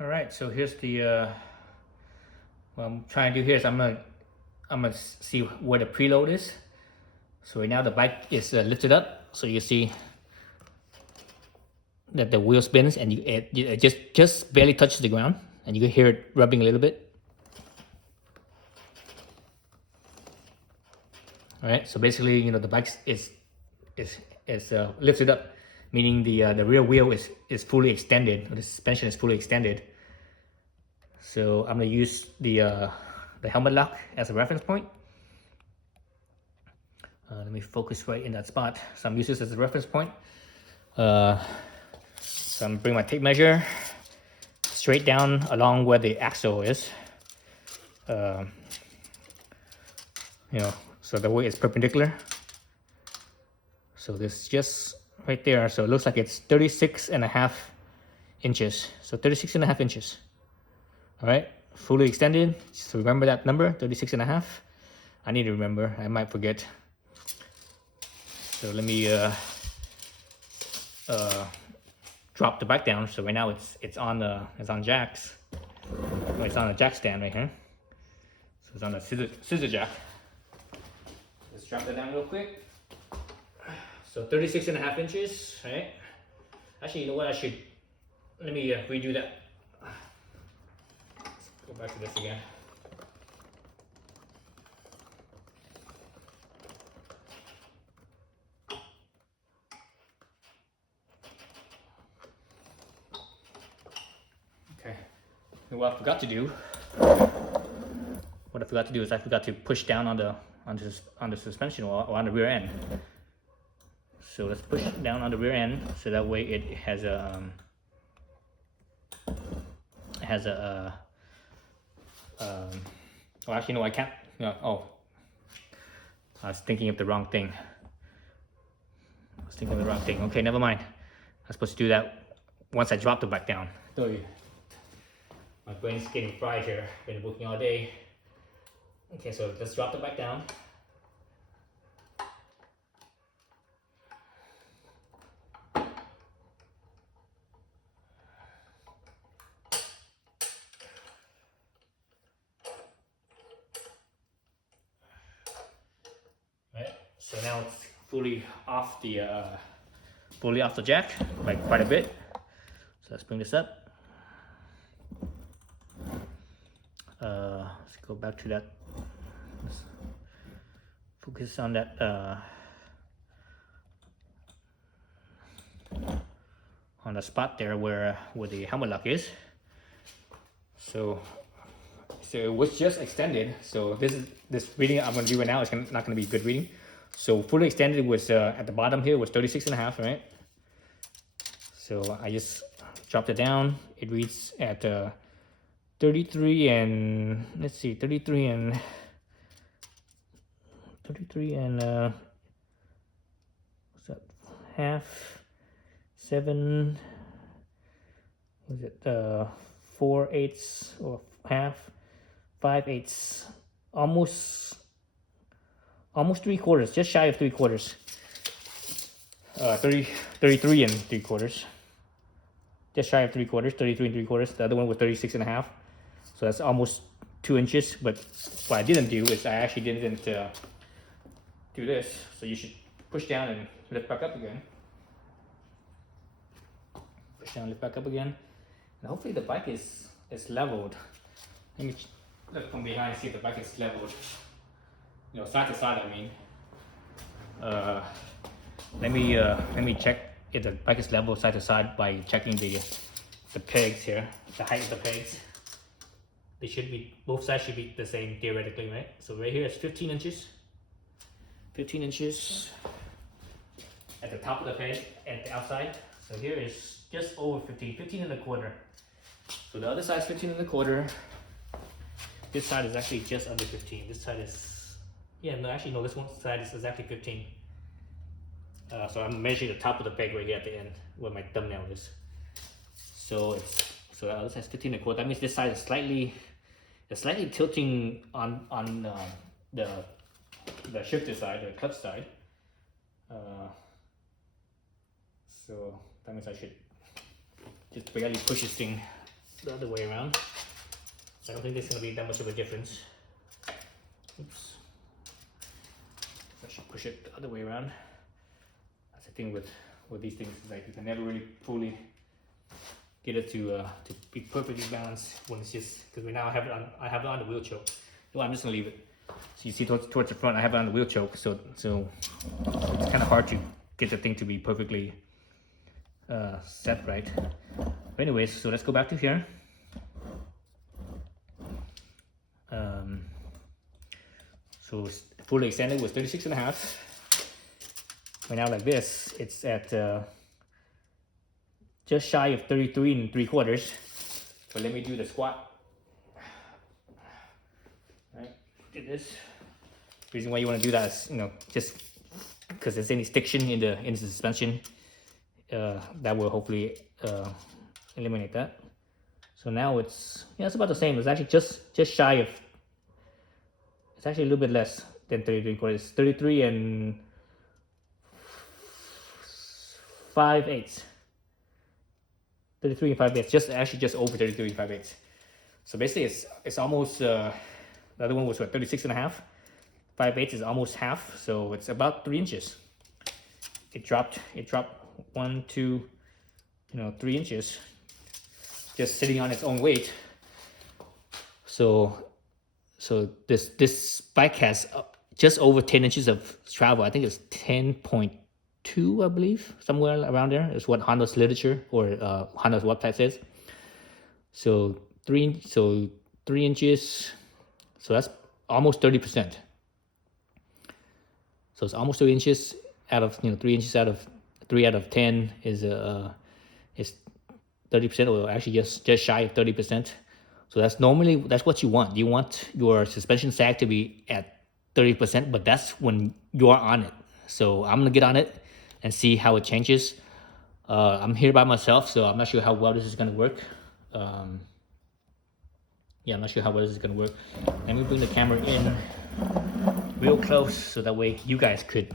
All right, so here's the what I'm trying to do here is I'm gonna see where the preload is. So right now the bike is lifted up, so you see that the wheel spins and it just barely touches the ground, and you can hear it rubbing a little bit. All right, so basically, you know, the bike is lifted up, meaning the rear wheel is fully extended, or the suspension is fully extended. So I'm gonna use the helmet lock as a reference point. Let me focus right in that spot. So I'm using this as a reference point. So I'm gonna bring my tape measure straight down along where the axle is. You know, so the way it's perpendicular. So this is just right there. So it looks like it's 36.5 inches. So 36.5 inches. All right, fully extended. So remember that number, 36.5. I need to remember, I might forget. So let me drop the bike down. So right now it's on jacks. Oh, it's on a jack stand right here. So it's on a scissor jack. Let's drop that down real quick. So 36.5 inches, right? Actually, you know what? Let me redo that. Let's go back to this again. Okay. And what I forgot to do is I forgot to push down on the suspension or on the rear end. So let's push down on the rear end so that way it has a well, actually no, I can't. No, oh, I was thinking of the wrong thing. Okay, never mind. I'm supposed to do that once I drop the bike down. My brain's getting fried here. Been working all day. Okay, so let's drop the bike down. Right, so now it's fully off the jack by quite a bit. So let's bring this up. Let's go back to that. Let's focus on that on the spot there where the helmet lock is. So it was just extended. So this reading I'm going to do right now is not going to be good reading. So fully extended was at the bottom here was 36.5, right? So I just dropped it down. It reads at 33 and let's see, 33 and what's that? Half, 7. Was it 4/8 or half, 5/8, almost 3/4, just shy of 3/4. 33 and 3/4, just shy of 3/4, 33 and 3/4. The other one was 36.5, so that's almost 2 inches. But what I didn't do is I actually didn't do this. So you should push down and lift back up again. Push down, lift back up again. And hopefully the bike is leveled. Let me look from behind and see if the bike is leveled. You know, side to side, I mean. Let me check if the bike is level side to side by checking the pegs here, the height of the pegs. They should be, both sides should be the same theoretically, right? So right here is 15 inches. 15 inches at the top of the peg and the outside. So here is just over 15, 15.25. So the other side is 15.25. This side is actually just under 15. This side is, yeah, no, actually no, this one side is exactly 15. So I'm measuring the top of the peg right here at the end where my thumbnail is. So the other side is 15.25. That means this side is slightly tilting on the shifter side, the clutch side. So that means I should just barely push this thing the other way around. I don't think there's going to be that much of a difference. Oops. I should push it the other way around. That's the thing with these things, is like you can never really fully get it to be perfectly balanced when it's just, because we now have it on, I have it on the wheel choke. Well, I'm just gonna leave it. So you see towards the front, I have it on the wheel choke, so it's kind of hard to get the thing to be perfectly set right. But anyways, so let's go back to here. So fully extended was 36.5. Right now, like this, it's at just shy of 33 3/4. So let me do the squat. Right, do this. The reason why you want to do that is, just because there's any stiction in the suspension, that will hopefully eliminate that. So now it's about the same. It's actually just shy of. It's actually a little bit less than 33 3/4. It's 33 5/8. 33 5/8. Just over 33 5/8. So basically, it's almost. The other one was what, 36.5. 5/8 is almost half, so it's about 3 inches. It dropped 1, 2, 3 inches, just sitting on its own weight. So this bike has just over 10 inches of travel. I think it's 10.2, I believe, somewhere around there is what Honda's literature or Honda's website says. So 3 inches, so that's almost 30%. So it's almost 3 inches out of 3 inches out of 3 out of 10 is 30%, or actually just shy of 30%. So that's what you want. You want your suspension sag to be at 30%, but that's when you're on it. So I'm gonna get on it and see how it changes. I'm here by myself, so I'm not sure how well this is gonna work. I'm not sure how well this is gonna work. Let me bring the camera in real close so that way you guys could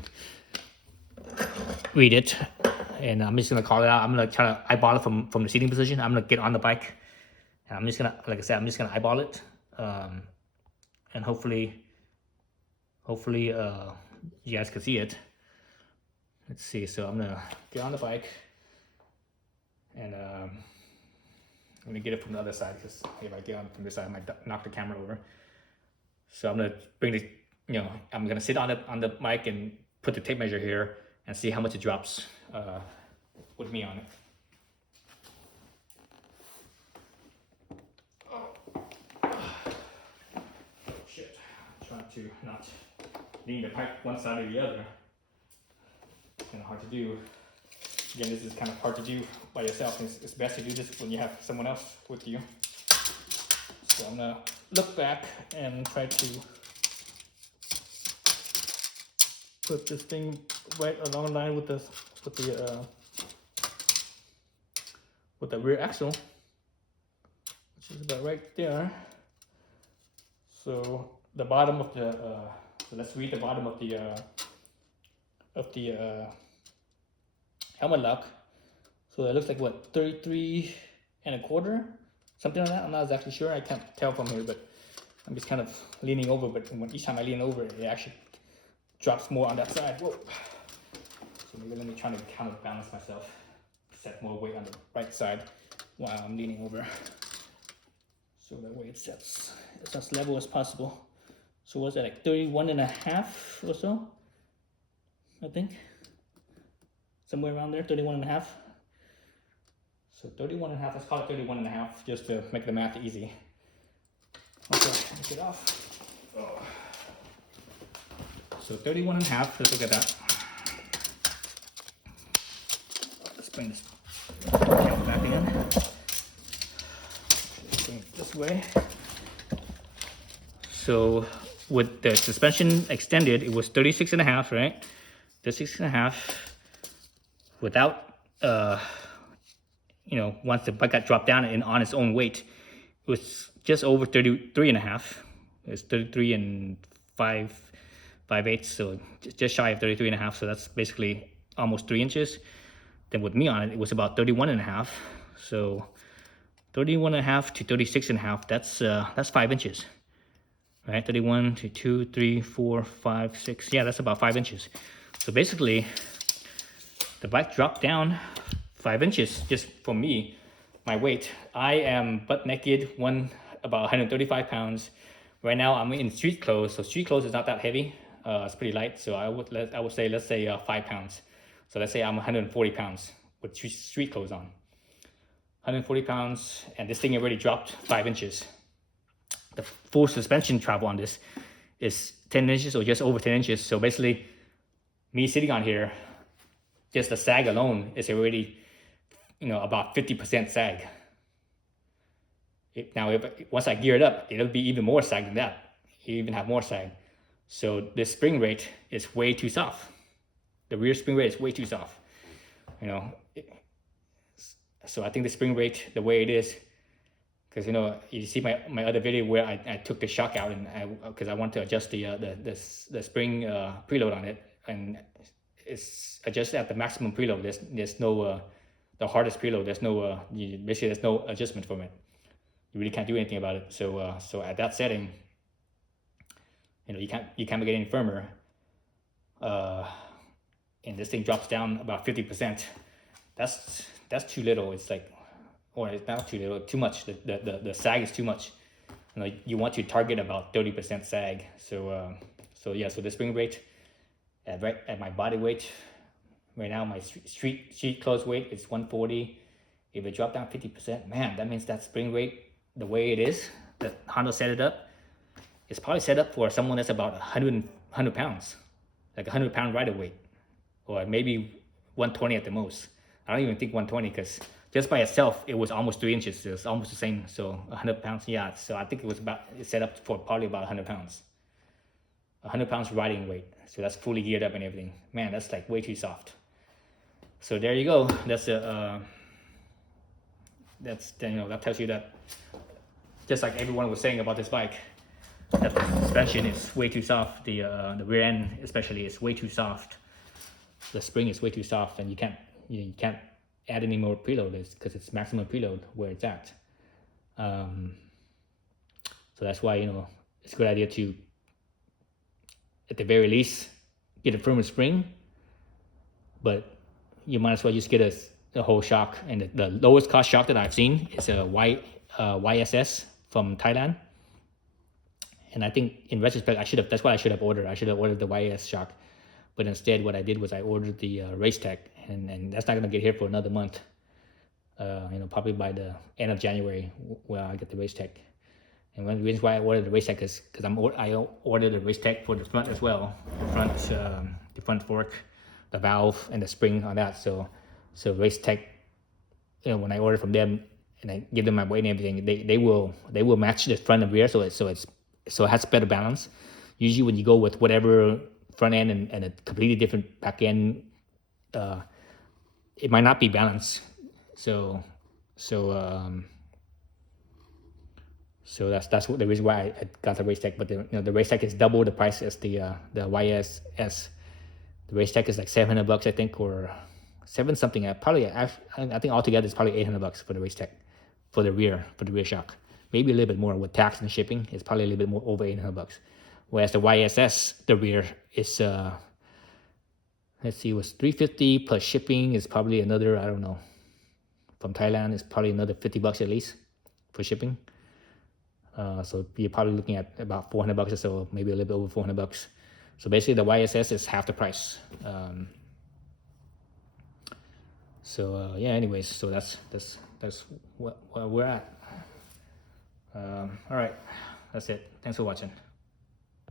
read it. And I'm just gonna call it out. I'm gonna try to eyeball it from the seating position. I'm gonna get on the bike. And I'm just gonna, like I said, I'm just gonna eyeball it, and hopefully, you guys can see it. Let's see. So I'm gonna get on the bike, and I'm gonna get it from the other side, because if I get on from this side, I might knock the camera over. So I'm gonna bring the, I'm gonna sit on the mic and put the tape measure here and see how much it drops with me on it. To not lean the pipe one side or the other. It's kind of hard to do. Again, this is kind of hard to do by yourself. It's best to do this when you have someone else with you. So I'm gonna look back and try to put this thing right along the line with the rear axle, which is about right there. So the bottom of the so let's read the bottom of the helmet lock. So it looks like what, 33 1/4, something like that. I'm not exactly sure. I can't tell from here, but I'm just kind of leaning over. But each time I lean over, it actually drops more on that side. Whoa! So maybe let me try to counterbalance myself, set more weight on the right side while I'm leaning over, so that way it sets as level as possible. So what's that, like 31.5 or so? I think. Somewhere around there, 31.5. So 31.5, let's call it 31.5, just to make the math easy. Okay, let's get off. Oh. So 31.5, let's look at that. Let's bring this camera back in. Let's bring it this way. So with the suspension extended, it was 36.5, right? 36.5 without, once the bike got dropped down and on its own weight, it was just over 33.5. It was 33 5/8, so just shy of 33.5. So that's basically almost 3 inches. Then with me on it, it was about 31.5. So 31.5 to 36.5. That's 5 inches, right? 31 to 2, 3, 4, 5, 6. Yeah, that's about 5 inches. So basically, the bike dropped down 5 inches just for me. My weight. I am butt naked, about 135 pounds. Right now, I'm in street clothes, so street clothes is not that heavy. It's pretty light, so I would say, let's say 5 pounds. So let's say I'm 140 pounds with street clothes on. 140 pounds, and this thing already dropped 5 inches. The full suspension travel on this is 10 inches or just over 10 inches. So basically, me sitting on here, just the sag alone is already, about 50% sag. Once I gear it up, it'll be even more sag than that. You even have more sag. So this spring rate is way too soft. The rear spring rate is way too soft. So I think the spring rate, the way it is, because you see my other video where I took the shock out, and because I want to adjust the spring preload on it, and it's adjusted at the maximum preload. There's no the hardest preload. There's no basically there's no adjustment from it. You really can't do anything about it. So at that setting, you can't make it any firmer. And this thing drops down about 50%. That's too little. It's like, or it's not too little, too much. The sag is too much. You want to target about 30% sag. So the spring rate at my body weight right now, my street clothes weight is 140. If it dropped down 50%, man, that means that spring rate, the way it is, that Honda set it up, it's probably set up for someone that's about 100 pounds, like 100-pound rider weight, or maybe 120 at the most. I don't even think 120, because just by itself, it was almost 3 inches. It was almost the same. So 100 pounds, yeah. So I think it's set up for probably about 100 pounds. 100 pounds riding weight. So that's fully geared up and everything. Man, that's like way too soft. So there you go. That tells you that, just like everyone was saying about this bike, that the suspension is way too soft. The rear end especially is way too soft. The spring is way too soft, and you can't add any more preload because it's maximum preload where it's at. So that's why it's a good idea to, at the very least, get a firmer spring, but you might as well just get a whole shock. And the lowest cost shock that I've seen is a YSS from Thailand. And I think in retrospect, that's what I should have ordered. I should have ordered the YS shock. But instead, what I did was I ordered the Race Tech, and that's not going to get here for another month. Probably by the end of January, where I get the Race Tech. And one of the reasons why I ordered the Race Tech is because I ordered the Race Tech for the front as well. The front fork, the valve, and the spring on that. So Race Tech, when I order from them and I give them my weight and everything, they will match the front and rear, so it has better balance. Usually when you go with whatever front end and a completely different back end, it might not be balanced. So that's the reason why I got the Race Tech. But the Race Tech is double the price as the YSS. The Race Tech is like $700, I think, or $7 something. I think altogether it's probably $800 for the Race Tech, for the rear shock. Maybe a little bit more with tax and shipping. It's probably a little bit more, over $800. Whereas the YSS, the rear is let's see, it was $350 plus shipping is probably another, I don't know. From Thailand, it's probably another $50 at least for shipping. So you're probably looking at about $400 or so, maybe a little bit over $400. So basically, the YSS is half the price. Anyways, so that's where we're at. All right, that's it. Thanks for watching.